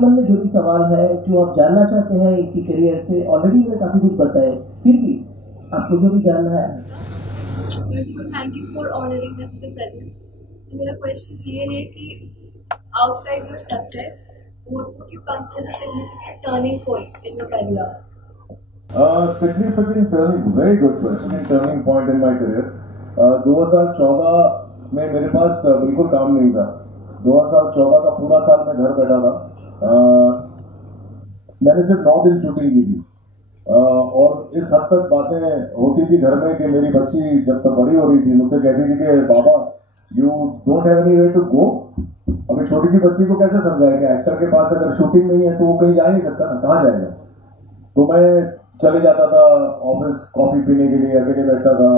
मन में जो भी सवाल है, जो आप जानना चाहते हैं इनकी करियर से, ऑलरेडी मैंने काफ़ी कुछ बताया, फिर भी आपको जो भी जानना है। Thank you for honouring us with presence. मेरा क्वेश्चन ये है कि outside your success, what would you consider a significant turning point in your career? Significant turning, very good question. Turning point in my career. 2014 में मेरे पास बिल्कुल काम नहीं था। 2014 का पूरा साल मैं घर बैठा था। मैंने सिर्फ 9 दिन शूटिंग की थी और इस हद तक बातें होती थी घर में कि मेरी बच्ची जब तक बड़ी हो रही थी मुझसे कहती थी कि बाबा you don't have any way to go. अभी छोटी सी बच्ची को कैसे समझाए कि एक्टर के पास अगर शूटिंग नहीं है तो वो कहीं जा नहीं सकता ना, कहाँ जाएगा। तो मैं चले जाता था ऑफिस कॉफी पीने के लिए, अकेले बैठता था,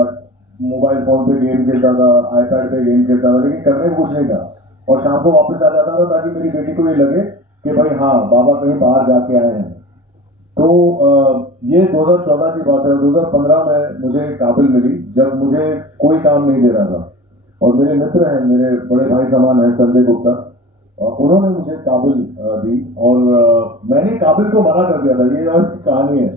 मोबाइल फोन पे गेम खेलता था, आईपैड पे गेम खेलता था, लेकिन करने को कुछ नहीं था। और शाम को वापस आ जाता था ताकि मेरी बेटी को ये लगे कि भाई हाँ बाबा कहीं बाहर जाके आए हैं। तो ये 2014 की बात है। 2015 में मुझे काबिल मिली जब मुझे कोई काम नहीं दे रहा था और मेरे मित्र हैं, मेरे बड़े भाई समान हैं संजय गुप्ता, उन्होंने मुझे काबिल दी और मैंने काबिल को मना कर दिया था। ये और कहानी है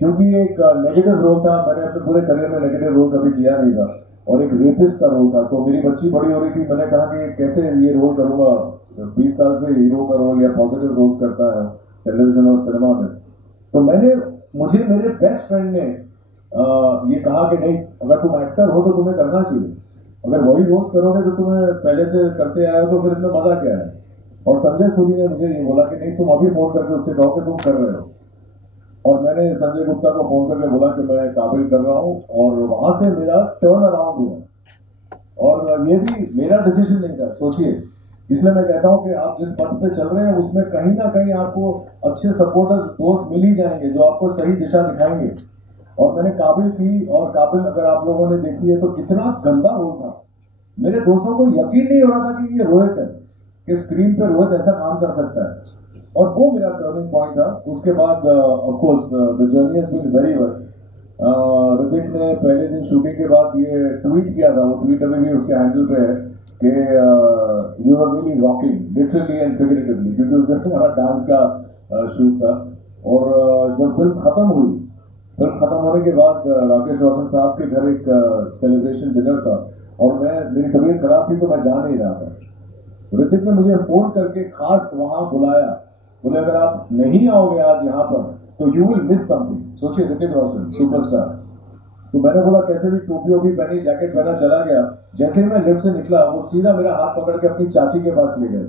क्योंकि एक नेगेटिव रोल था। मैंने अपने पूरे करियर में नेगेटिव रोल कभी किया नहीं था और एक रेपिस्ट का रोल था। तो मेरी बच्ची बड़ी हो रही थी, मैंने कहा कि कैसे ये रोल करूंगा, 20 साल से हीरो का रोल या पॉजिटिव रोल्स करता है टेलीविजन और सिनेमा में। तो मुझे मेरे बेस्ट फ्रेंड ने ये कहा कि नहीं, अगर तुम एक्टर हो तो तुम्हें करना चाहिए, अगर वही रोल्स करोगे तो तुम्हें पहले से करते आए हो तो फिर इसमें मजा क्या है। और संजय सूरी ने मुझे ये बोला कि नहीं, तुम अभी फोन करके उससे कहो कि तुम कर रहे हो। और मैंने संजय गुप्ता को फोन करके बोला कि मैं काबिल कर रहा हूँ और वहां से मेरा टर्न अराउंड हुआ। और ये भी मेरा डिसीजन नहीं था, सोचिए। इसलिए मैं कहता हूँ कि आप जिस पथ पे चल रहे हैं उसमें कहीं ना कहीं आपको अच्छे सपोर्टर्स, दोस्त मिल ही जाएंगे जो आपको सही दिशा दिखाएंगे। और मैंने काबिल की, और काबिल अगर आप लोगों ने देखी है तो इतना गंदा रोल था, मेरे दोस्तों को यकीन नहीं हो रहा था कि ये रोहित है, कि स्क्रीन पे रोहित ऐसा काम कर सकता है। और वो मेरा टर्निंग पॉइंट था। उसके बाद of course the journey has been very well. Hrithik ने पहले दिन शूटिंग के बाद ये ट्वीट किया था, वो ट्वीट अभी भी उसके हैंडल पे है कि you are really rocking literally and figuratively, क्योंकि उस दिन हमारा डांस का शूट था। और जब फिल्म खत्म होने के बाद राकेश रोशन साहब के घर एक सेलिब्रेशन डिनर था और मेरी तबीयत खराब थी तो मैं जा नहीं रहा था। ऋतिक ने मुझे फोन करके खास वहां बुलाया, बोले अगर आप नहीं आओगे आज यहाँ पर तो यू विल मिस समथिंग। सोचिए, ऋतिक रोशन सुपरस्टार। तो मैंने बोला कैसे भी टोपी वोपी पहनी, जैकेट पहना, चला गया। जैसे ही मैं लिफ्ट से निकला वो सीधा मेरा हाथ पकड़ के अपनी चाची के पास ले गए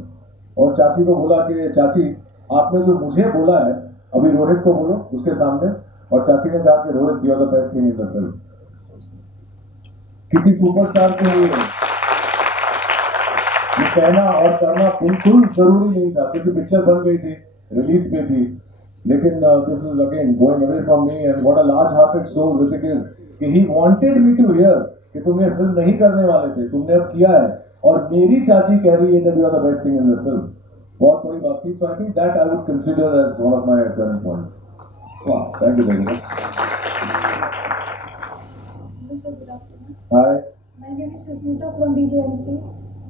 और चाची को बोला कि चाची आपने जो मुझे बोला है अभी रोहित को बोलो उसके सामने। और चाची ने कहा कि Rohit you are the best thing in the film. किसी सुपरस्टार के लिए ये कहना और करना बिल्कुल जरूरी नहीं था क्योंकि पिक्चर बन गई थी, रिलीज पे थी। लेकिन this is again going away from me and what a large hearted soul Hrithik is कि he wanted me to hear कि तुम ये फिल्म नहीं करने वाले थे, तुमने अब किया है और मेरी चाची कह रही है that you are the best thing in the film. बहुत बड़ी बात थी। So I think that I would consider as one of my turning points. वाह, thank you very much. Hi, my name is Susmita from BJMC,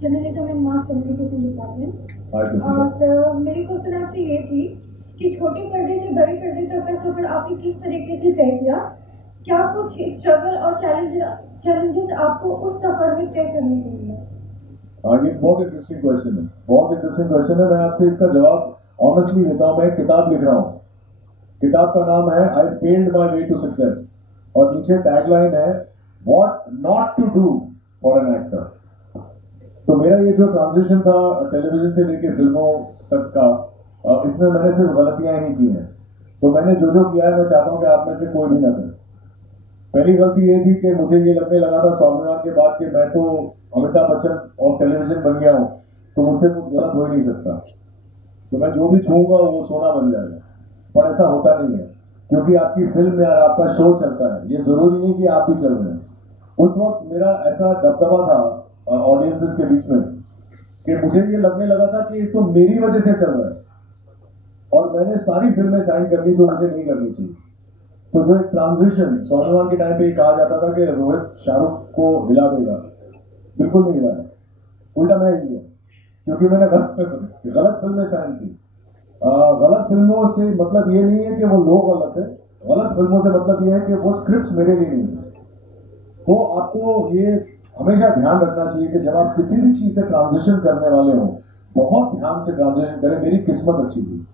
Journalism and Mass Communication Department. Hi Sunita. Sir, मेरी question आपसे ये थी कि छोटे पर्दे से बड़े पर्दे तक का सफर आपने किस तरीके से तय किया? क्या कुछ स्ट्रगल और चैलेंजेस आपको उस सफर में तय करने के लिए? ये बहुत इंटरेस्टिंग क्वेश्चन है, बहुत इंटरेस्टिंग क्वेश्चन है। मैं आपसे इसका जवाब ऑनेस्टली देता हूँ। मैं एक किताब लिख रहा हूँ, किताब का नाम है I failed my way to success और नीचे टैगलाइन है what not to do for an actor. तो मेरा ये जो ट्रांजिशन था टेलीविजन से लेके फिल्मों तक का, इसमें मैंने सिर्फ गलतियां ही की हैं। तो मैंने जो किया है मैं चाहता हूँ कि आप में से कोई भी ना करे। पहली गलती ये थी कि मुझे ये लगने लगा था स्वाभिमान के बाद कि मैं तो अमिताभ बच्चन और टेलीविजन बन गया हूँ तो मुझसे कुछ गलत हो ही नहीं सकता, तो मैं जो भी छूंगा वो सोना बन जाएगा। पर ऐसा होता नहीं है क्योंकि आपकी फिल्म या आपका शो चलता है, ये जरूरी नहीं कि आप भी चल रहे हैं। उस वक्त मेरा ऐसा दबदबा था ऑडियंसेस के बीच में कि मुझे ये लगने लगा था कि तो मेरी वजह से चल रहा है और मैंने सारी फिल्में साइन कर ली जो मुझे नहीं करनी चाहिए। तो जो एक ट्रांजिशन स्वाभिमान के टाइम पे ये कहा जाता था कि रोहित शाहरुख को हिला देगा, बिल्कुल नहीं हिलाया, उल्टा मैं ही किया क्योंकि मैंने गलत फिल्में साइन की। गलत फिल्मों से मतलब ये नहीं है कि वो लोग गलत है, गलत फिल्मों से मतलब ये है कि वो स्क्रिप्ट मेरे लिए नहीं है। तो आपको ये हमेशा ध्यान रखना चाहिए कि जब आप किसी भी चीज से ट्रांजिशन करने वाले हो, बहुत ध्यान से ट्रांजिशन करें। मेरी किस्मत अच्छी थी,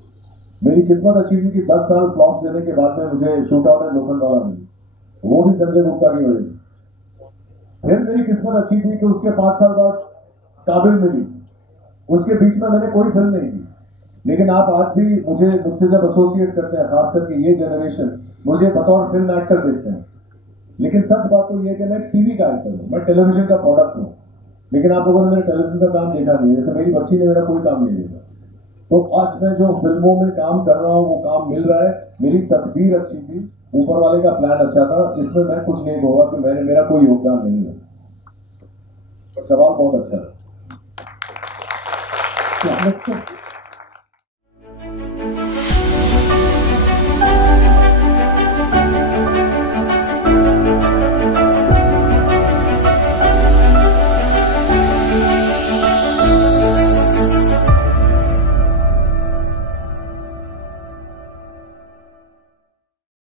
मेरी किस्मत अच्छी थी कि 10 साल फ्लॉप्स देने के बाद में मुझे शूट आउट एंड लोखंडवाला मिली, वो भी संजय गुप्ता की वजह से। फिर मेरी किस्मत अच्छी थी कि उसके 5 साल बाद काबिल मिली, उसके बीच में मैंने कोई फिल्म नहीं की। लेकिन आप आज भी मुझसे जब एसोसिएट करते हैं, खास करके ये जनरेशन मुझे बतौर फिल्म एक्टर देखते हैं, लेकिन सच बात तो ये है कि मैं टीवी का एक्टर हूँ, मैं टेलीविजन का प्रोडक्ट हूँ। लेकिन आप लोगों ने मेरे टेलीविजन का काम देखा नहीं, जैसे मेरी बच्ची ने मेरा कोई काम नहीं देखा। तो आज मैं जो फिल्मों में काम कर रहा हूँ वो काम मिल रहा है, मेरी तकदीर अच्छी थी, ऊपर वाले का प्लान अच्छा था, इसमें मैं कुछ नहीं कहूँगा कि मेरा कोई योगदान नहीं है। पर सवाल बहुत अच्छा है।